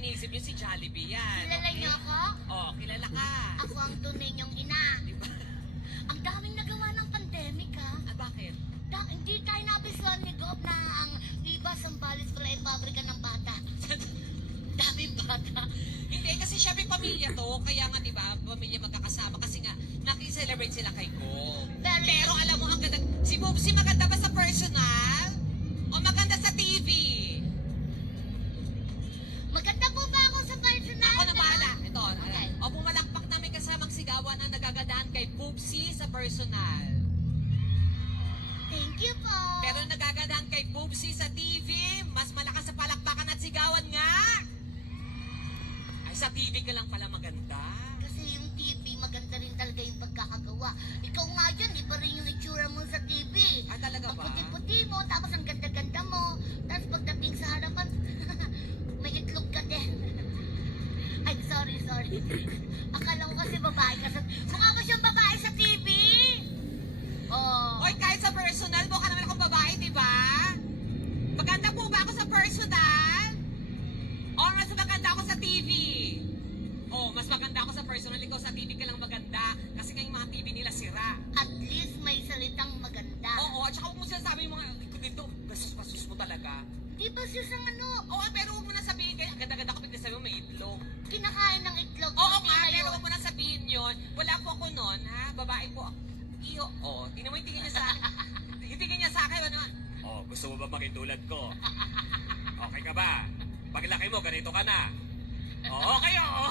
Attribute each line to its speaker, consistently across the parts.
Speaker 1: iniisip niyo si Jollibee yan.
Speaker 2: Kilala
Speaker 1: okay?
Speaker 2: niyo ako?
Speaker 1: Oo, kilala ka.
Speaker 2: Ako ang tunay niyong ina.
Speaker 1: Di ba?
Speaker 2: Ang daming nagawa ng pandemic, ha?
Speaker 1: Ah, bakit?
Speaker 2: Da, hindi tayo nabisuan ni Gob na ang iba Sambales pala ay pabrika ng bata. daming bata.
Speaker 1: Hindi, kasi syempre pamilya to. Kaya nga, di ba, pamilya magkakasama. Kasi nga, nakiselebrate sila kay Go. Kasamang sigawan ang nagagandahan kay Bubsy sa personal.
Speaker 2: Thank you po.
Speaker 1: Pero nagagandahan kay Bubsy sa TV, mas malakas sa palakpakan at sigawan nga. Ay, sa TV ka lang pala maganda.
Speaker 2: Kasi yung TV, maganda rin talaga yung pagkakagawa. Ikaw nga dyan, iba rin yung itsura mo sa TV.
Speaker 1: Ah, talaga ba?
Speaker 2: puti-puti mo, tapos ang ganda-ganda mo. Tapos pagdating sa harapan, may itlog ka din. Ay, sorry, sorry. Babae ka sa... Mukha ba siyang babae sa TV? Oh.
Speaker 1: Oy, kahit sa personal, mukha naman akong babae, di ba? Maganda po ba ako sa personal? O mas maganda ako sa TV? Oh, mas maganda ako sa personal. Ikaw sa TV ka lang maganda. Kasi nga yung mga TV nila sira.
Speaker 2: At least may salitang maganda.
Speaker 1: Oo, at saka huwag mo sinasabi yung mga dito, basus-basus mo talaga.
Speaker 2: Di ba siya sa ano,
Speaker 1: Oo, pero huwag mo na sabihin kaya ang ganda-ganda ko bigla sabi mo may itlog.
Speaker 2: Kinakain ng itlog.
Speaker 1: Oo nga,
Speaker 2: na
Speaker 1: pero huwag mo na sabihin yun. Wala po ako nun, ha? Babae po ako. Iyo, oh, tingnan mo yung tingin niya sa akin. yung tingin niya sa akin, ano? Oh, gusto mo ba maging tulad ko? Okay ka ba? Paglaki mo, ganito ka na. Oo, okay, oo.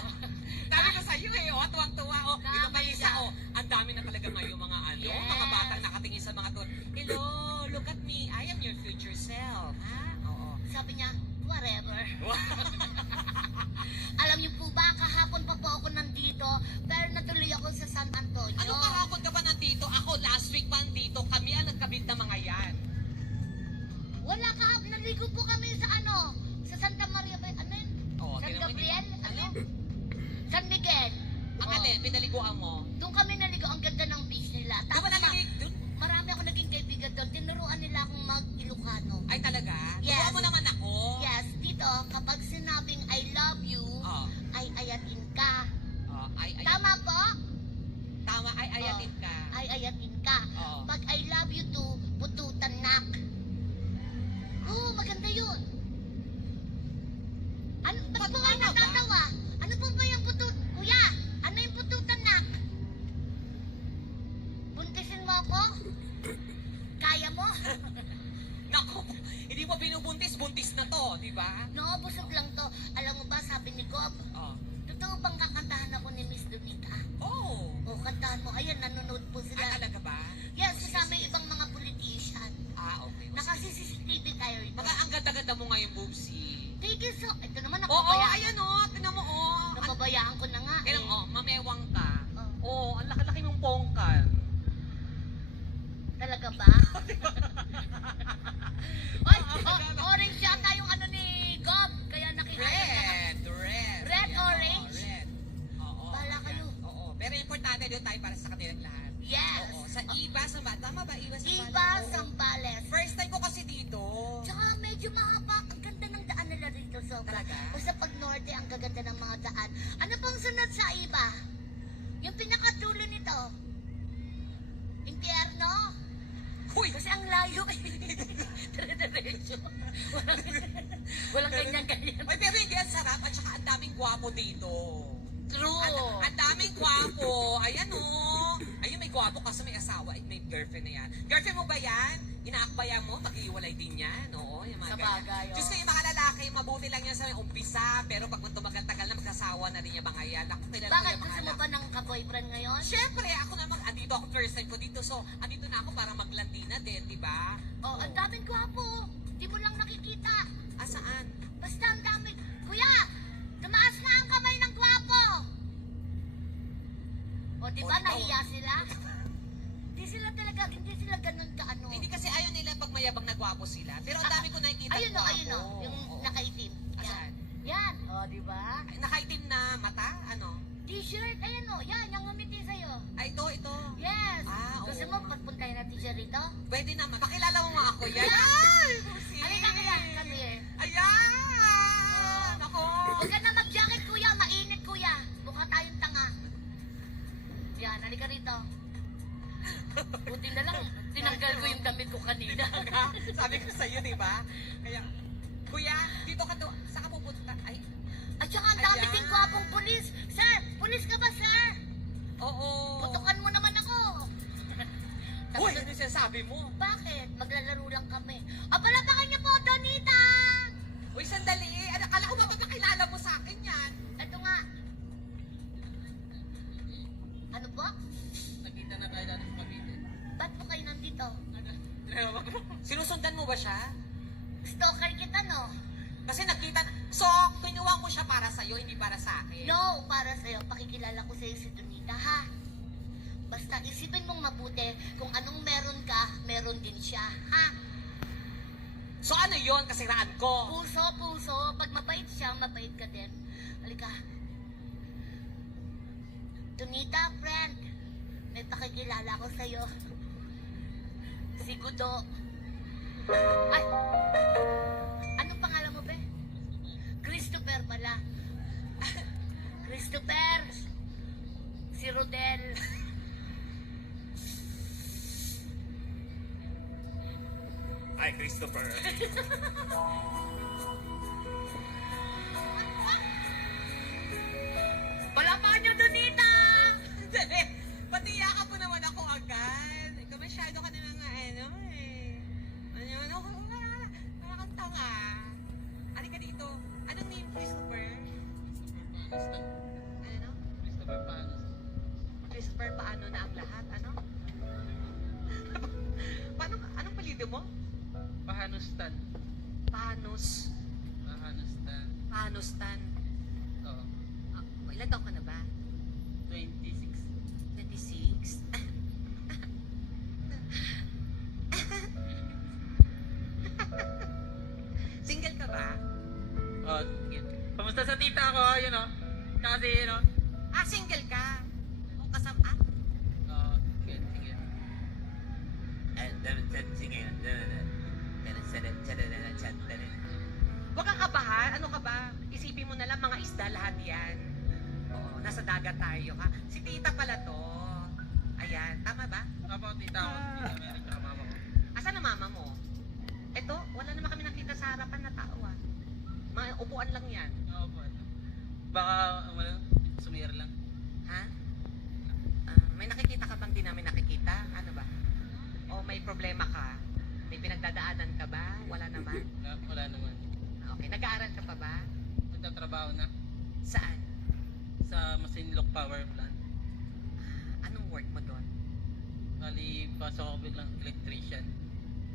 Speaker 1: Sabi ko sa iyo eh, oh, tuwang-tuwa. Oh, ito pa isa, oh. Ang dami na talaga ngayon mga ano,
Speaker 2: Yes.
Speaker 1: mga batang nakatingin sa mga to. Hello, look at me. I am your future self. Ha? Oo.
Speaker 2: Sabi niya, whatever. Alam niyo po ba, kahapon pa po ako nandito, pero natuloy ako sa San Antonio.
Speaker 1: Ano kahapon ka ba nandito? Ako last week pa nandito. Kami ang nagkabit na mga yan.
Speaker 2: Wala kahapon, naligo po kami sa ano, sa Santa Maria, ba- ano yun?
Speaker 1: Oh,
Speaker 2: San
Speaker 1: tingnan mo, hindi-
Speaker 2: Gabriel? Ano? San Miguel.
Speaker 1: Ang
Speaker 2: Oh.
Speaker 1: alin, pinaliguan mo.
Speaker 2: Doon kami naligo, ang ganda ng beach nila.
Speaker 1: Yan? Inaakbaya mo? Mag-iwalay din yan. Oo, yung mga
Speaker 2: Sa
Speaker 1: ganyan.
Speaker 2: bagay, oh.
Speaker 1: Diyos ko yung mga lalaki, mabuti lang yan sa umpisa. Pero pag tumagal-tagal na magsasawa na rin niya mga yan. Ako, kilala ko
Speaker 2: Bakit
Speaker 1: yung mga
Speaker 2: gusto mo
Speaker 1: yan.
Speaker 2: ba ng ka-boyfriend ngayon?
Speaker 1: Siyempre, ako naman, andito ako first time ko dito. So, andito na ako para maglandi na din, di ba?
Speaker 2: Oh, ang daming gwapo. Di mo lang nakikita.
Speaker 1: Ah, saan?
Speaker 2: Basta ang dami. Kuya, tumaas na ang kamay ng gwapo. O, di ba
Speaker 1: O, ikaw.
Speaker 2: nahiya sila? Di sila talaga, hindi sila ganun ka ano.
Speaker 1: Hindi kasi ayaw nila pag mayabang na gwapo sila. Pero ang dami ko nakikita
Speaker 2: Ayun o,
Speaker 1: gwapo.
Speaker 2: ayun o. Yung nakaitim. Yan.
Speaker 1: Asan?
Speaker 2: Yan. O, di ba?
Speaker 1: Nakaitim na mata? Ano?
Speaker 2: T-shirt, ayan o. Yan, yung ngumiti sa'yo.
Speaker 1: Ay, ito, ito.
Speaker 2: Yes.
Speaker 1: Ah,
Speaker 2: Gusto
Speaker 1: oo.
Speaker 2: mo pagpuntahin natin siya rito?
Speaker 1: Pwede naman. Pakilala mo nga ako yan. Ay, Lucy.
Speaker 2: Halika kaya, come here.
Speaker 1: Ayan! Ako!
Speaker 2: Huwag ka na mag-jacket, kuya. Mainit, kuya. Mukha tayong tanga. Yan, halika rito. Buti na lang, tinanggal ko yung damit ko kanina.
Speaker 1: Sabi ko sa'yo, di ba? Kaya, Kuya, dito ka to. Saan ka pupunta? Ay,
Speaker 2: At saka ang dami
Speaker 1: Ayan.
Speaker 2: din gwapong pulis. Sir, pulis ka ba, sir?
Speaker 1: oo.
Speaker 2: Putukan mo naman ako.
Speaker 1: Uy, ano yung sinasabi mo?
Speaker 2: Bakit? Maglalaro lang kami. Ah, palapakan niyo po, Donita!
Speaker 1: Uy, sandali. Ano, akala ko mapapakilala mo sa akin yan.
Speaker 2: Ito nga. Po?
Speaker 1: Nakita na tayo dati sa Cavite.
Speaker 2: Ba't po kayo nandito?
Speaker 1: Sinusundan mo ba siya?
Speaker 2: Stalker kita, no?
Speaker 1: Kasi nakita, so, kinuha ko siya para sa'yo, hindi para sa akin.
Speaker 2: No, para sa'yo, pakikilala ko sa'yo si Donita, ha? Basta isipin mong mabuti kung anong meron ka, meron din siya, ha?
Speaker 1: So, ano yon kasiraan ko?
Speaker 2: Puso, puso. Pag mabait siya, mabait ka din. Halika. Donita, friend. May pakikilala ko sa'yo. Si Gudo. Ay! Anong pangalan mo, be? Christopher pala. Christopher. Si Rodel.
Speaker 3: Hi, Christopher.
Speaker 1: Panostan.
Speaker 4: Baka, ano, sumir lang.
Speaker 1: Ha? Ah, may nakikita ka bang di namin nakikita? Ano ba? O may problema ka? May pinagdadaanan ka ba? Wala naman?
Speaker 4: Wala, wala naman.
Speaker 1: Ah, Okay, nag-aaral ka pa ba?
Speaker 4: Nagtatrabaho na
Speaker 1: Saan?
Speaker 4: sa Masinloc Power Plant.
Speaker 1: Anong work mo doon?
Speaker 4: Bali, pasok ako biglang electrician.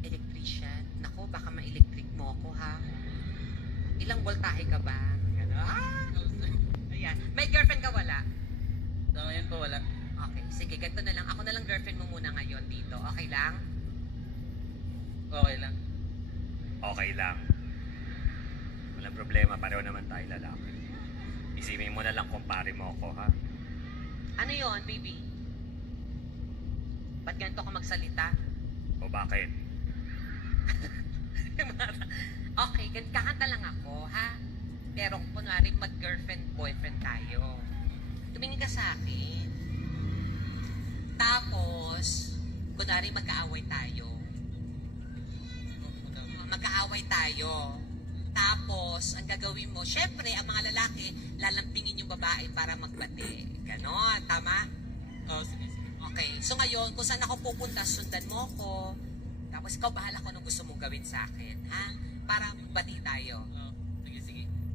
Speaker 1: Electrician? Nako, baka ma-electric mo ako ha. Ilang voltahe ka ba? Ah! Ayan. May girlfriend ka wala?
Speaker 4: Sa ngayon po, wala.
Speaker 1: Okay, sige, ganito na lang. Ako na lang girlfriend mo muna ngayon dito. Okay lang?
Speaker 4: Okay lang.
Speaker 3: Okay lang. Walang problema, pareho naman tayo lalaki. Isipin mo na lang kung pare mo ako, ha?
Speaker 1: Ano yon baby? Ba't ganito ka magsalita?
Speaker 3: O bakit?
Speaker 1: okay, kakanta lang ako, ha? Pero kung kunwari mag-girlfriend, boyfriend tayo. Tumingin ka sa akin. Tapos, kunwari magkaaway tayo. Magkaaway tayo. Tapos, ang gagawin mo, syempre, ang mga lalaki, lalampingin yung babae para magbati. Ganon, tama?
Speaker 4: Oo, sige, sige.
Speaker 1: Okay, so ngayon, kung saan ako pupunta, sundan mo ako. Tapos ikaw bahala kung anong gusto mong gawin sa akin, ha? Para magbati tayo.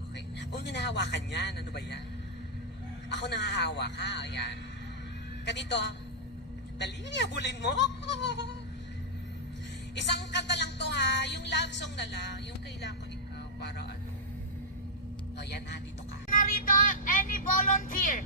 Speaker 1: Okay. Huwag niyo nahawakan yan. Ano ba yan? Ako nangahawak, ha? Ayan. Ganito. Dali, habulin mo. Isang kanta lang to, ha? Yung love song na lang. Yung kailangan ko ikaw para ano. O, yan ha. Dito ka.
Speaker 5: Narito, any volunteer,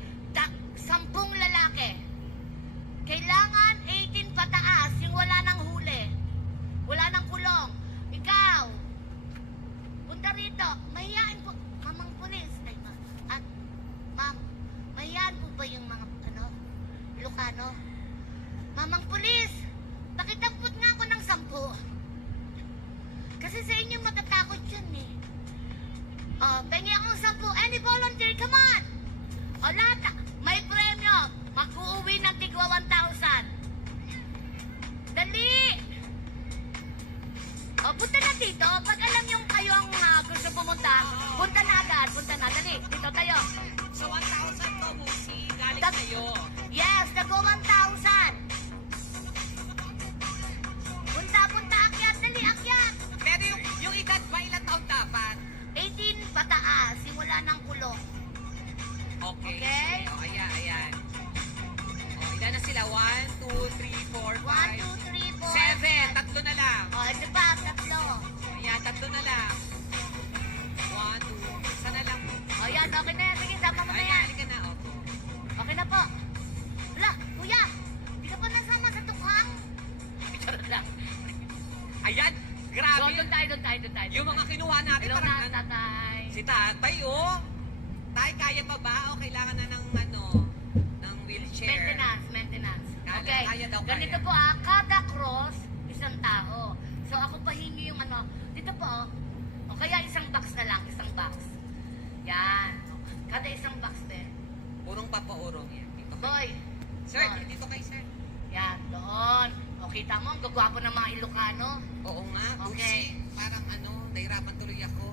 Speaker 5: kita mo, ang gagwapo ng mga Ilocano.
Speaker 1: Oo nga,
Speaker 5: Okay.
Speaker 1: Busi. Parang ano, nahirapan tuloy ako.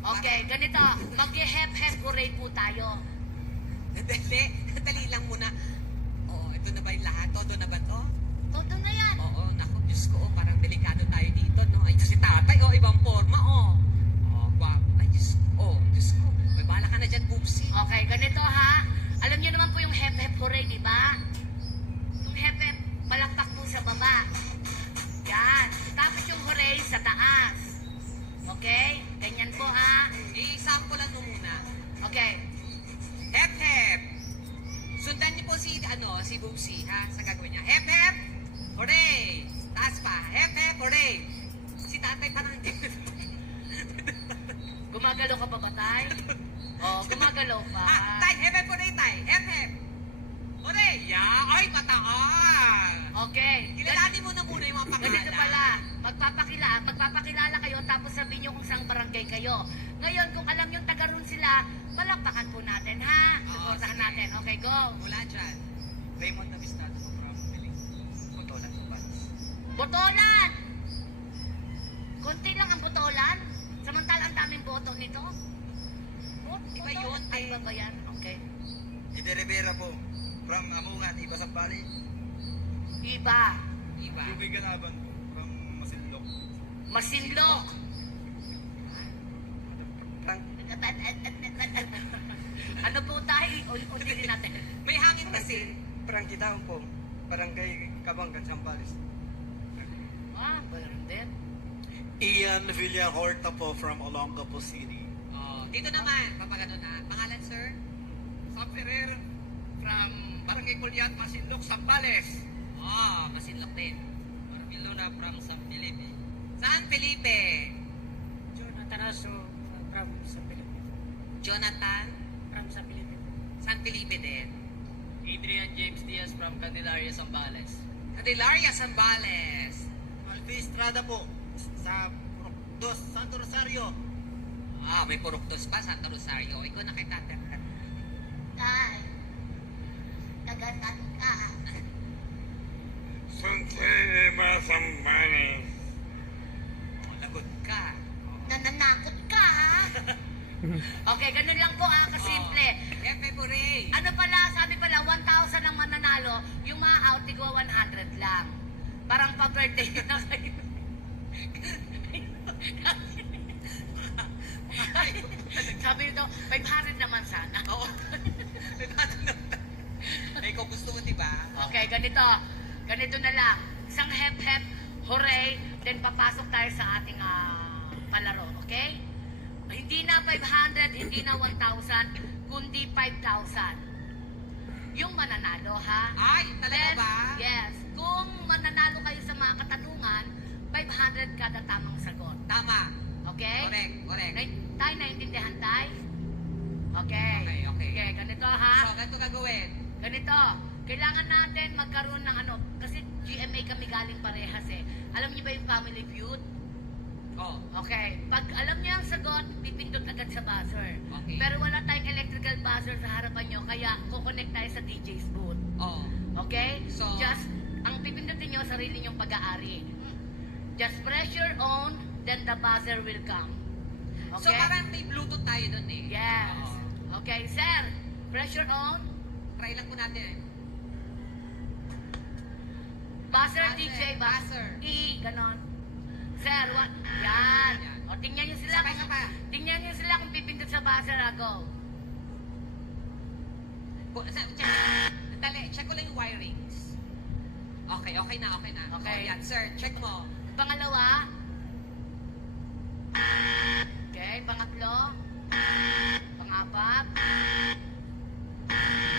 Speaker 5: Okay, ganito. Mag-hep-hep hooray po tayo.
Speaker 1: Dali, dali lang muna. Oo, ito na ba yung lahat? Todo na ba to?
Speaker 5: Todo na yan.
Speaker 1: Oo, naku, Diyos ko, oh, parang delikado tayo dito, no? Ay, si tatay, oh, ibang forma, oh. Oh, guwapo. Ay, Diyos ko, oh, Diyos ko. May bahala ka na dyan.
Speaker 5: Okay, ganito ha. Alam niyo naman po yung hep-hep hooray, di ba? Yung hep-hep, palakpak sa baba. Yan. Tapos yung hooray sa taas. Okay? Ganyan po ha.
Speaker 1: I-sample lang mo muna.
Speaker 5: Okay.
Speaker 1: Hep, hep. Sundan niyo po si, ano, si Bubsi, ha, sa gagawin niya. Hep, hep, hooray. Taas pa. Hep, hep, hooray. Si tatay parang hindi.
Speaker 5: Gumagalaw ka pa ba, tay? Oh, gumagalaw pa.
Speaker 1: ah, tay, hep, hep, hooray, tay. Hep, hep. Yeah. Ay, mataas.
Speaker 5: Okay.
Speaker 1: Kilalanin mo na muna yung mga pangalan.
Speaker 5: Ganito pala, magpapakilala, magpapakilala kayo tapos sabihin nyo kung saang barangay kayo. Ngayon, kung alam yung taga roon sila, palakpakan po natin, ha?
Speaker 1: Oo,
Speaker 5: Supportahan
Speaker 1: sige.
Speaker 5: natin. Okay, go.
Speaker 1: Mula dyan.
Speaker 3: Raymond Navistado po from Piling. Botolan po ba?
Speaker 5: Botolan! Konti lang ang botolan. Samantala ang daming boto nito. Bot,
Speaker 1: Iba
Speaker 5: botolan.
Speaker 1: yun,
Speaker 5: Ay,
Speaker 1: eh.
Speaker 5: iba ba yan? Okay.
Speaker 6: Ide Rivera po. From Amungan, Iba Sampali.
Speaker 5: Iba.
Speaker 1: Iba.
Speaker 6: Yuki Ganaban po. From Masinlok.
Speaker 5: Masinlok. Ano po tayo? Ulitin natin.
Speaker 1: May hangin kasi.
Speaker 6: Frankie Town po. Barangay Kabangan, Sampales.
Speaker 5: Ah, meron din.
Speaker 7: Ian Villahorta po from Olongapo City.
Speaker 1: Oh, dito naman, papagano na. Pangalan, sir?
Speaker 6: Sam Ferrer from Barangay Kulyat, Masinlok, Sampales.
Speaker 1: Oh, masinlok din.
Speaker 6: Marmilona from San Felipe.
Speaker 1: San Felipe?
Speaker 8: Jonathan Aso from sa Pilipinas.
Speaker 1: Jonathan?
Speaker 8: From sa Pilipinas.
Speaker 1: San Felipe din.
Speaker 6: Adrian James Diaz from Candelaria, Sambales.
Speaker 1: Candelaria, Zambales.
Speaker 6: Alfi Estrada po. Sa Dos, Santo Rosario.
Speaker 1: Ah, may Puruktos pa, Santo Rosario. Ikaw na kay
Speaker 5: Gracias. 500, hindi na 1,000, kundi 5,000. Yung mananalo, ha?
Speaker 1: Ay, talaga
Speaker 5: Then,
Speaker 1: ba?
Speaker 5: Yes. Kung mananalo kayo sa mga katanungan, 500 kada tamang sagot.
Speaker 1: Tama.
Speaker 5: Okay?
Speaker 1: Correct, correct.
Speaker 5: Na, tayo naintindihan tayo? Okay.
Speaker 1: Okay, okay.
Speaker 5: Okay, ganito ha.
Speaker 1: So, ganito gagawin.
Speaker 5: Ganito. Kailangan natin magkaroon ng ano, kasi GMA kami galing parehas eh. Alam niyo ba yung family feud?
Speaker 1: Oh,
Speaker 5: Okay. Pag alam niyo ang sagot, pipindot agad sa buzzer.
Speaker 1: Okay.
Speaker 5: Pero wala tayong electrical buzzer sa harapan niyo, kaya kukonect tayo sa DJ's booth.
Speaker 1: oh.
Speaker 5: Okay?
Speaker 1: So-
Speaker 5: Just, ang pipindutin niyo sarili niyong pag-aari. Just press your on, then the buzzer will come. Okay?
Speaker 1: So, parang may Bluetooth tayo dun eh.
Speaker 5: Yes.
Speaker 1: Oo.
Speaker 5: Okay, sir. Press your on.
Speaker 1: Try lang po natin.
Speaker 5: Buzzer,
Speaker 1: Buzzer,
Speaker 5: DJ, buzzer.
Speaker 1: buzzer.
Speaker 5: E, ganon. Sir, what? Yan. O, tingnan niyo sila. Kung-. Tingnan niyo sila kung pipindot sa buzzer ako.
Speaker 1: Bu- sa- Check, dali, check ko lang yung wirings. Okay, okay na, okay na.
Speaker 5: Okay.
Speaker 1: Oh, yan, sir, check mo.
Speaker 5: Pangalawa. Okay, pangatlo. Pangapat.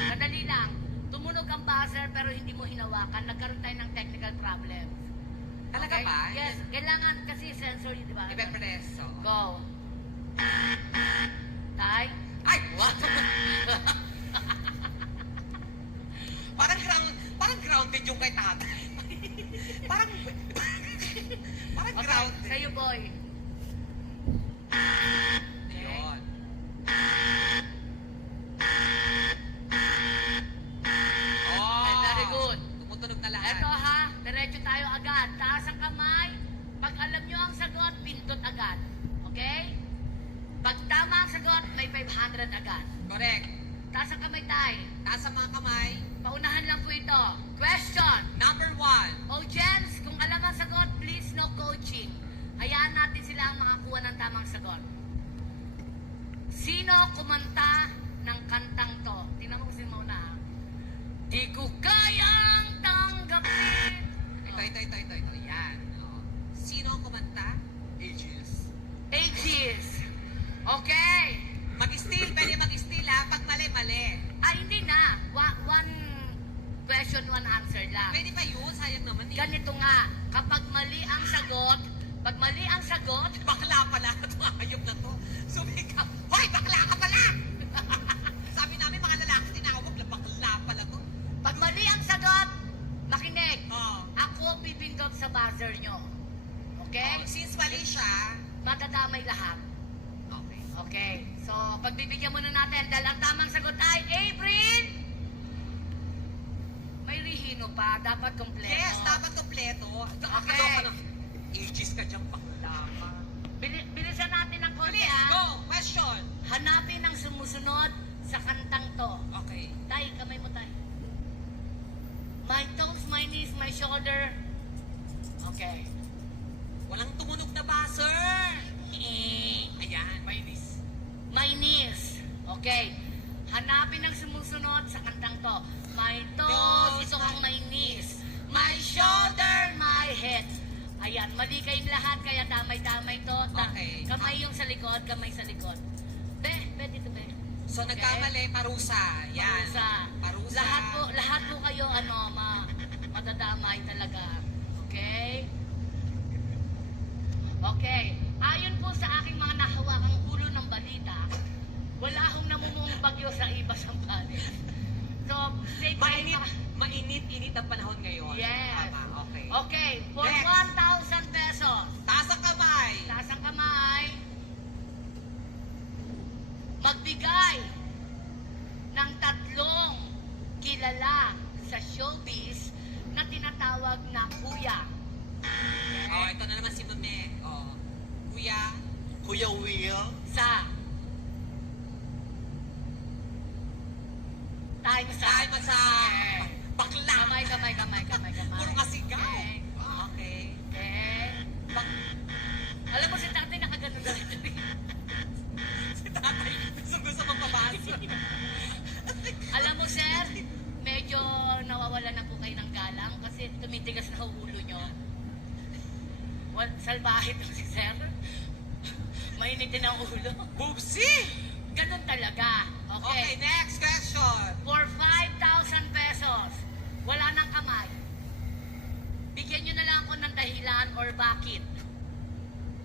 Speaker 5: Madali lang. Tumunog ang buzzer pero hindi mo hinawakan. Nagkaroon tayo ng technical problems.
Speaker 1: Talaga ba?
Speaker 5: Yes. Kailangan kasi sensory, di ba?
Speaker 1: Ibe-press. So.
Speaker 5: Go. Tay.
Speaker 1: Ay, what? parang ground, parang grounded yung kay tatay. parang, parang
Speaker 5: Okay,
Speaker 1: grounded.
Speaker 5: sa'yo boy.
Speaker 1: Yun. Oh,
Speaker 5: Okay, very good.
Speaker 1: Tumutunog na lahat.
Speaker 5: Eto ha, diretso tayo agad. Taas ang kamay. Pag alam nyo ang sagot, pindot agad. Okay? Pag tama ang sagot, may 500 agad.
Speaker 1: Correct.
Speaker 5: Taas ang kamay tayo.
Speaker 1: Taas ang mga kamay.
Speaker 5: Paunahan lang po ito. Question.
Speaker 1: Number one.
Speaker 5: O Jens, kung alam ang sagot, please no coaching. Hayaan natin sila ang makakuha ng tamang sagot. Sino kumanta ng kantang to? Tingnan mo kung sino mauna. ha? Di ko kayang tanggapin.
Speaker 1: Ito, ito, ito, ito, ito. Yan. Oh. Sino ang kumanta?
Speaker 7: Ages.
Speaker 5: Ages. Okay.
Speaker 1: Mag-steal. Pwede mag-steal ha. Pag mali, mali.
Speaker 5: Ay, hindi na. Wa- one question, one answer lang.
Speaker 1: Pwede pa yun. Sayang naman eh.
Speaker 5: Ganito nga, kapag mali ang sagot, pag mali ang sagot,
Speaker 1: Bakla pala. Itong hayop na to. Sumika. Hoy, bakla ka pala! Sabi namin mga lalaki tinawag na bakla pala to.
Speaker 5: pag mali ang sagot, makinig.
Speaker 1: Oh.
Speaker 5: Ako pipindot sa buzzer nyo. Okay?
Speaker 1: Oh, since mali siya,
Speaker 5: Matadamay lahat.
Speaker 1: okay.
Speaker 5: Okay. So, pagbibigyan muna natin dahil ang tamang sagot ay April! May rihino pa. Dapat kompleto.
Speaker 1: Yes, dapat kompleto.
Speaker 5: Yung sa likod, kamay sa likod. Be, pwede to be.
Speaker 1: So,
Speaker 5: Okay.
Speaker 1: nagkamali, parusa. Yan.
Speaker 5: Parusa.
Speaker 1: Parusa.
Speaker 5: Lahat po, lahat po kayo, ano, ma, madadamay talaga. Okay? Okay. Ayon po sa aking mga nahawakang ulo ng balita, wala akong namumuong bagyo sa iba Sambales. So, say
Speaker 1: Mainit,
Speaker 5: pa-
Speaker 1: mainit-init ang panahon ngayon.
Speaker 5: Yes.
Speaker 1: Tama, okay.
Speaker 5: Okay, for
Speaker 1: Next.
Speaker 5: 1,000 pesos,
Speaker 1: Taas ang kamay.
Speaker 5: taas ang kamay, magbigay ng tatlong kilala sa showbiz na tinatawag na kuya.
Speaker 1: Oh, ito na naman si Mame. Oh. Kuya,
Speaker 7: Kuya Will.
Speaker 5: Sa time sa
Speaker 1: time sa bakla.
Speaker 5: Kamay, kamay, kamay, kamay, kamay.
Speaker 1: Puro kasigaw.
Speaker 5: Okay.
Speaker 1: Okay.
Speaker 5: Eh, bak- alam mo si tatay alam mo sir, medyo nawawala na po kayo ng tumitigas na ulo nyo. What, salbahe to si sir. Mainit din ang ulo.
Speaker 1: Boobsy!
Speaker 5: Ganun talaga.
Speaker 1: Okay,
Speaker 5: Okay.
Speaker 1: next question.
Speaker 5: For 5,000 pesos, wala nang kamay. Bigyan nyo na lang ako ng dahilan or bakit.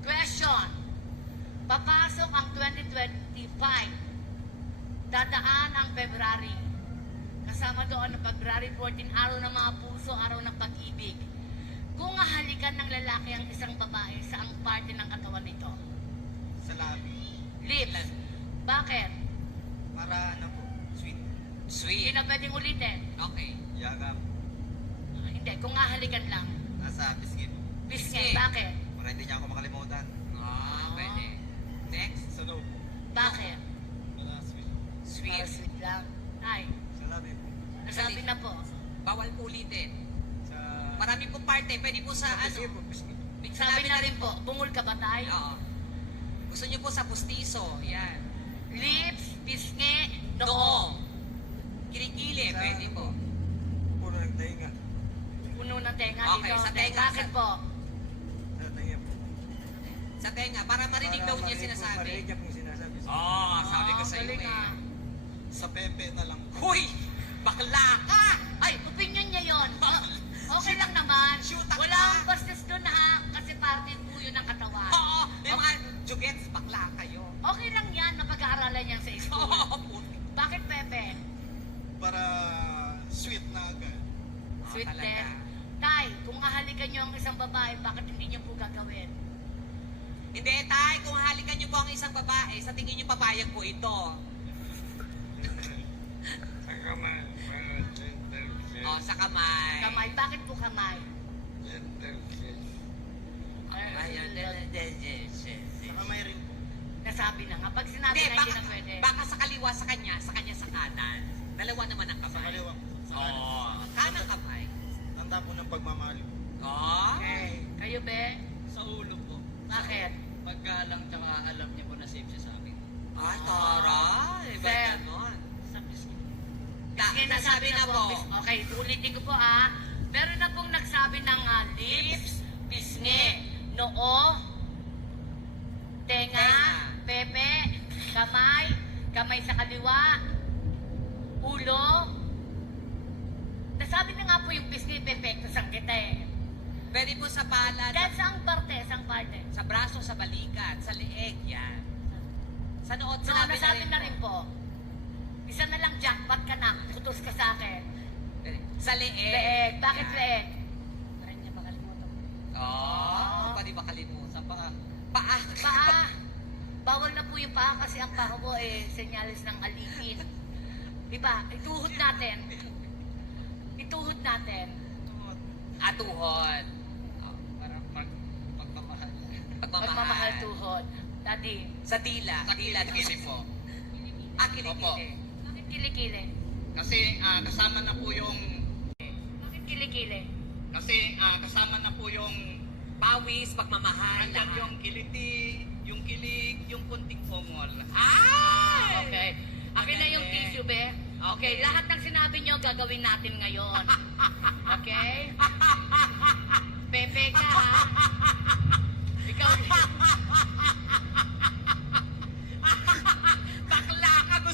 Speaker 5: Question. Papasok ang 2025. Dadaan ang February. Kasama doon ang February 14, araw ng mga puso, araw ng pag-ibig. Kung hahalikan ng lalaki ang isang babae sa ang parte ng katawan nito.
Speaker 6: Sa labi.
Speaker 5: Lips. Bakit?
Speaker 6: Para ano po, sweet.
Speaker 5: Hindi
Speaker 1: Sweet.
Speaker 5: na pwedeng ulitin.
Speaker 1: Okay.
Speaker 6: Yakap.
Speaker 5: Ah, Hindi, kung hahalikan lang.
Speaker 6: Nasa biscuit.
Speaker 5: Biscuit.
Speaker 1: Biscuit.
Speaker 5: Bakit?
Speaker 6: Para hindi niya ako makalimutan.
Speaker 1: Ah, pwede. Next.
Speaker 6: Sa loob.
Speaker 5: Bakit?
Speaker 6: Sweet.
Speaker 1: Sweet.
Speaker 5: lang. Ay,
Speaker 6: Sa labi po.
Speaker 5: nasabi na po.
Speaker 1: Bawal po ulitin.
Speaker 6: Sa...
Speaker 1: Marami po parte. Pwede po sa ano.
Speaker 6: po, biscuit.
Speaker 5: Sabi na rin po, bungol ka ba tayo?
Speaker 1: Oo. Gusto niyo po sa pustiso. Yan.
Speaker 5: Lips, pisngi, noo.
Speaker 1: Noo. Kilikili.
Speaker 6: Sa-
Speaker 1: Pwede po.
Speaker 6: Puro ng tenga.
Speaker 5: Puno ng tenga
Speaker 1: Okay,
Speaker 5: dito.
Speaker 1: sa tenga,
Speaker 5: Bakit
Speaker 1: sa-
Speaker 5: po?
Speaker 6: Sa tenga po.
Speaker 1: Sa tenga. Para marinig daw niya sinasabi.
Speaker 6: niya pong sinasabi.
Speaker 1: Oo, oh, sabi ko
Speaker 5: Ah,
Speaker 1: sa iyo
Speaker 5: galing
Speaker 1: eh.
Speaker 5: Ah.
Speaker 6: Sa pepe na lang.
Speaker 1: Huy! Bakla ka!
Speaker 5: Ay, opinion niya yon. Okay lang naman.
Speaker 1: Shoot ako,
Speaker 5: Wala
Speaker 1: ah.
Speaker 5: akong bastos doon ha. Kasi parte po yun ng katawan.
Speaker 1: Oo, yung mga jugets, bakla kayo.
Speaker 5: Okay lang yan. Napag-aaralan yan sa school.
Speaker 1: Oo, puti.
Speaker 5: Bakit, Pepe?
Speaker 6: Para sweet na agad.
Speaker 5: Sweet
Speaker 1: talaga.
Speaker 5: din. Tay, kung hahalikan niyo ang isang babae, bakit hindi niyo po gagawin?
Speaker 1: Hindi, tay, kung halikan niyo po ang isang babae, sa tingin niyo papayag po ito.
Speaker 6: Kamay.
Speaker 1: Oh, sa kamay.
Speaker 5: Kamay. Bakit po kamay?
Speaker 1: Ayun,
Speaker 6: Sa kamay rin po.
Speaker 5: Nasabi na nga. Pag sinabi
Speaker 1: Hindi,
Speaker 5: na
Speaker 1: baka,
Speaker 5: hindi na pwede.
Speaker 1: baka sa kaliwa sa kanya, sa kanya sa kanan. Dalawa naman ang
Speaker 6: Sa
Speaker 1: kamay.
Speaker 6: kaliwa po. Sa
Speaker 1: Oo,
Speaker 6: kanan.
Speaker 1: kanang kamay.
Speaker 6: Tanda po ng pagmamahal.
Speaker 1: Oh,
Speaker 5: Okay. Kayo, be?
Speaker 9: Sa ulo po.
Speaker 5: Bakit?
Speaker 9: Paggalang tsaka alam niya po na safe siya sa akin.
Speaker 1: ay, taray. Ba't
Speaker 5: Sir.
Speaker 1: ganon? Ta-
Speaker 5: Sige,
Speaker 1: nasabi na po.
Speaker 5: Okay, ulitin ko po ah. Meron na pong nagsabi ng ah, lips, pisngi, noo, tenga,
Speaker 1: Tenga.
Speaker 5: pepe, kamay, kamay sa kaliwa, ulo. Nasabi na nga po yung pisngi, pepe, kusang kita eh.
Speaker 1: Pwede po sa palad,
Speaker 5: Dahil saang parte, saang parte.
Speaker 1: sa braso, sa balikat, sa leeg, yan. Sa nood,
Speaker 5: So,
Speaker 1: sinabi
Speaker 5: nasabi na rin po. Isa na lang jackpot ka na, kutos ka sa akin.
Speaker 1: Sa leeg.
Speaker 5: Leeg, bakit
Speaker 1: Yan.
Speaker 5: leeg?
Speaker 8: Para niya makalimutan.
Speaker 1: Oh, pwede ba kalimutan? Sa paa. Paa.
Speaker 5: Paa. Bawal na po yung paa kasi ang paa mo eh senyales ng alipin. Di ba? Ituhod natin. Ituhod natin.
Speaker 1: Atuhod. Oh,
Speaker 9: Para mag, magmamahal.
Speaker 1: pagmamahal.
Speaker 5: Pagmamahal tuhod. Daddy,
Speaker 1: Sa dila.
Speaker 9: Sa
Speaker 1: dila.
Speaker 9: kilikili po.
Speaker 1: Ah, kilikili.
Speaker 9: Opo.
Speaker 5: bakit kilikili?
Speaker 9: Kasi ah, kasama na po yung
Speaker 5: Bakit kilikili?
Speaker 9: kasi ah, kasama na po yung
Speaker 1: Pawis, pagmamahal.
Speaker 9: andyan
Speaker 1: lahat.
Speaker 9: yung kiliti, yung kilig, yung kunting pongol.
Speaker 1: Ay!
Speaker 5: Okay. Akin na yung tissue, be. Okay, lahat ng sinabi nyo gagawin natin ngayon. Okay? Pepe ka, ha? Ikaw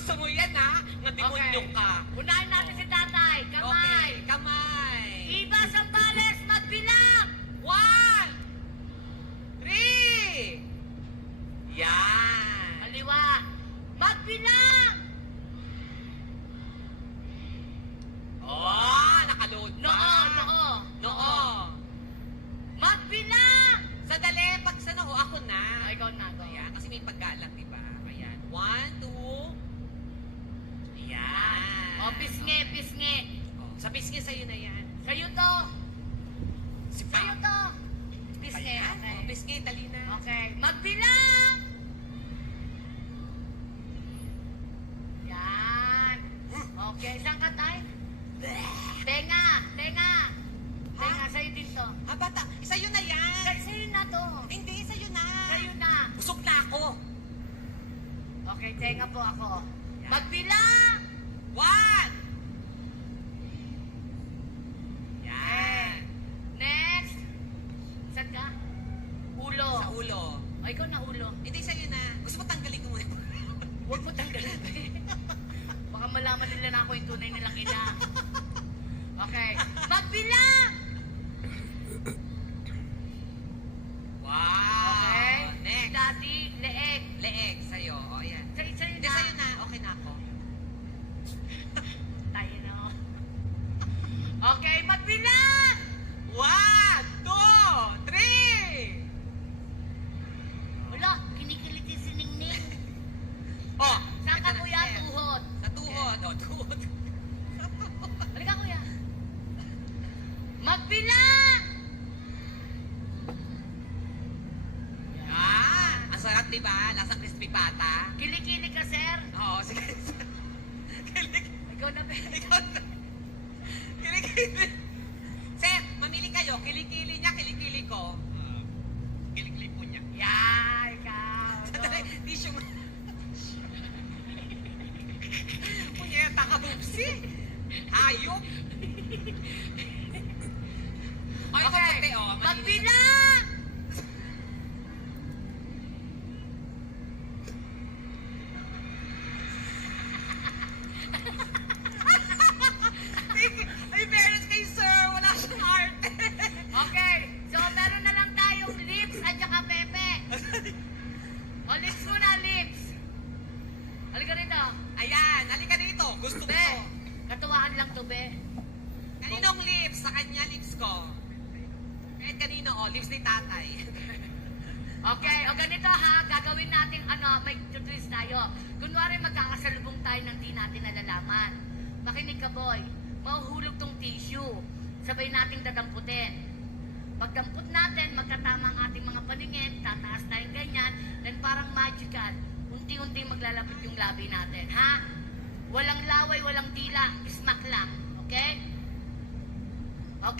Speaker 1: gusto mo yan ha? Nga demonyo ka.
Speaker 5: Unahin natin si tatay. Kamay.
Speaker 1: Okay, kamay.
Speaker 5: Iba Sambales, magbilang!
Speaker 1: One! Three! Yan.
Speaker 5: Kaliwa, magbilang!
Speaker 1: Oh, nakaload pa.
Speaker 5: Noo, noo.
Speaker 1: Noo.
Speaker 5: Magbilang!
Speaker 1: Sandali, pag sa noo, ako na.
Speaker 5: Ay, ikaw na.
Speaker 1: Ayan, kasi may paggalang, di ba? Ayan. One, two. Ayan.
Speaker 5: O, pisngi, pisngi.
Speaker 1: Oh, sa pisngi sa'yo na yan.
Speaker 5: Sa'yo to.
Speaker 1: Si
Speaker 5: Sa'yo to. Pisngi,
Speaker 1: Ayan.
Speaker 5: okay.
Speaker 1: Oh, pisngi, dali na.
Speaker 5: Okay, magbilang! Yan. Okay, saan ka tayo? Tenga, tenga. Tenga, sa'yo din to.
Speaker 1: Ha, bata, sa'yo na yan.
Speaker 5: Sa- Sa'yo na to.
Speaker 1: Hindi, sa'yo na.
Speaker 5: Sa'yo na.
Speaker 1: Busog na ako.
Speaker 5: Okay, tenga po ako. primera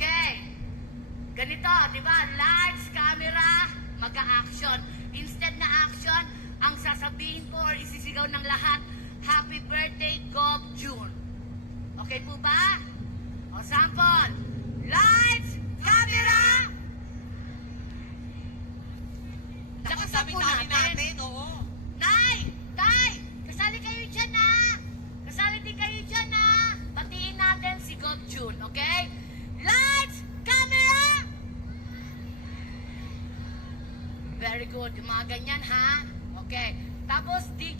Speaker 5: Okay. Ganito, di ba? Large camera, mag-action. Instead na action, ang sasabihin ko or isisigaw ng lahat, Happy birthday, Gov June. Okay po ba? O, sample. Lights, camera, Huwag yung mga ganyan ha. Okay. Tapos, di